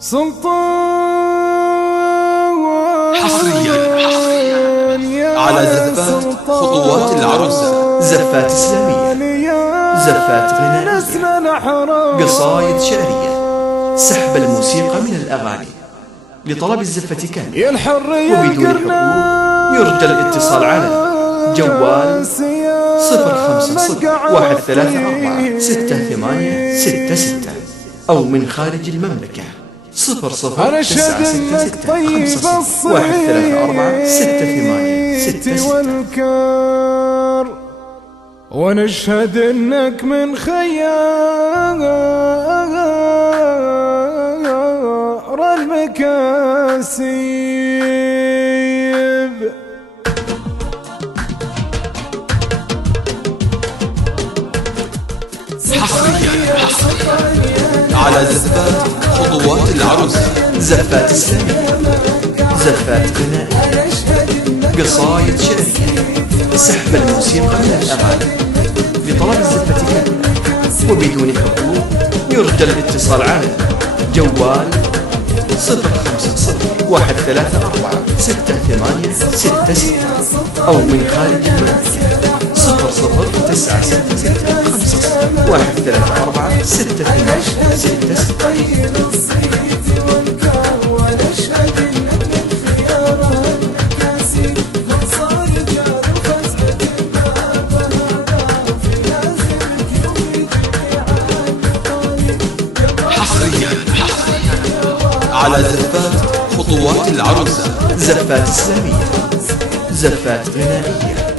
سلطان حصريا على زفات خطوات العروسة. زفات إسلامية، زفات غنائية، قصايد شعرية، سحب الموسيقى من الأغاني. لطلب الزفة كاملة وبدون حقوق يرجى الاتصال على جوال 050-134-6866 أو من خارج المملكة 00-966-134-6866. ونشهد انك من خيار المكاسب. حصريا على زفات خطوات العروسة. زفات إسلامية، زفات غنائية، قصايد شعرية، سحب الموسيقى من الأغاني. لطلب الزفة كاملة وبدون حقوق يرجى الاتصال على جوال 050-134-6866 أو من خارج المملكة 00-966-134-6866. على زفات خطوات العروسة. زفات إسلامية، زفات غنائية،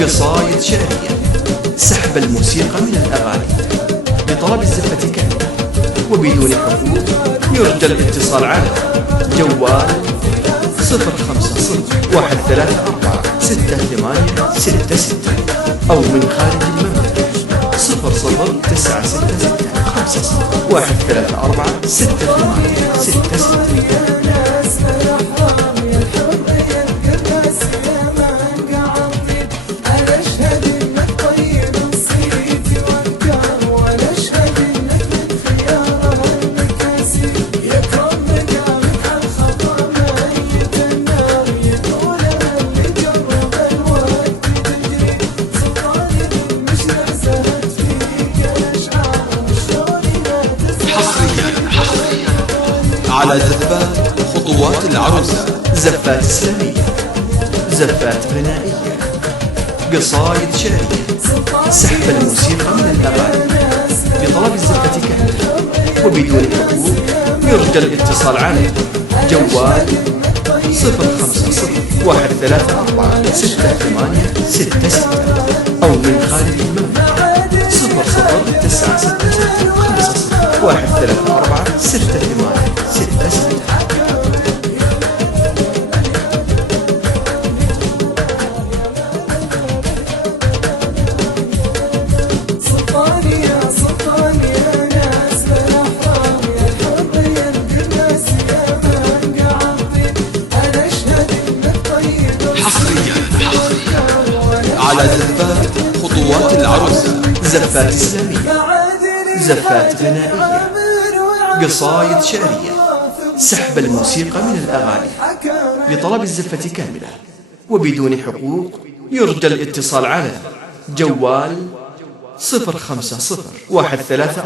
قصايد شعرية، سحب الموسيقى من الأغاني. لطلب الزفة كاملة وبدون حقوق يرجى الاتصال على جوال 050-134-6866 أو من خارج المملكة 00-966-134-6866. على زفات خطوات العروسة. زفات إسلامية، زفات غنائية، قصايد شعرية، سحب الموسيقى من الأغاني. لطلب الزفة كاملة وبدون حقوق يرجى الاتصال على جوال 00-134-6866 أو من خارج المملكة 00-966-134-6866. على زفات خطوات العروسة. زفات إسلامية، زفات غنائية، قصايد شعرية، سحب الموسيقى من الأغاني. لطلب الزفة كاملة وبدون حقوق يرجى الاتصال على جوال 050-134